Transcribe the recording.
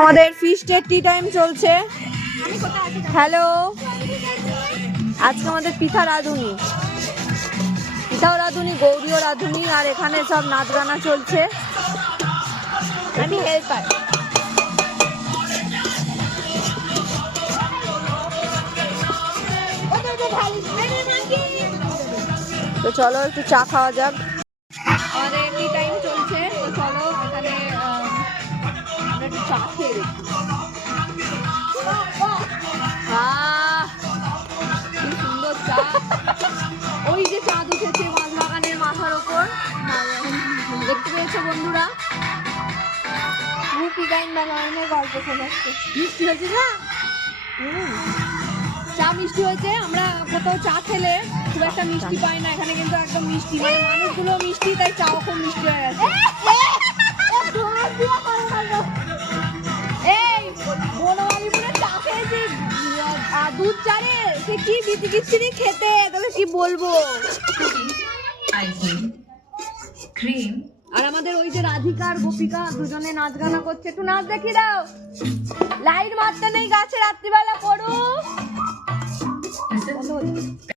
আমাদের ফিস্টের tea time চলছে। Hello, আজকে আমাদের পিঠা রাঁধুনি, পিঠাও রাঁধুনি, গৌরীও রাঁধুনি, আর এখানে সব নাচ গানা চলছে। আমি হেল্পার। তো চলো একটু চা খাওয়া যাক। আমাদের টি টাইম চলছে, তো চলো এখানে আমরা একটু চা খেয়ে দেখি। কি সুন্দর চা। ওই যে চাঁদ উঠেছে বাগানের মাথার ওপর, দেখতে পেয়েছো বন্ধুরা? রুপি গাইন বাগানের গল্প শোনাচ্ছে। মিষ্টি হয়েছে না? চা মিষ্টি হয়েছে। আমরা কোথাও চা খেলে খুব একটা মিষ্টি পাই না, এখানে কিন্তু একদম মিষ্টি, মানে মানুষগুলো মিষ্টি, তাই চাও খুব মিষ্টি হয়ে গেছে। এই বনমালীপুরে চা খেয়েছি, দুধ চা রে, সে কি বিচিকিচ্ছিরি খেতে, তাহলে কি বলবো। আর আমাদের ওই যে রাধিকা আর গোপিকা দুজনে নাচ গানা করছে, একটু নাচ দেখি দাও। লাইট মারতে নেই গাছে রাত্রিবেলা, করু।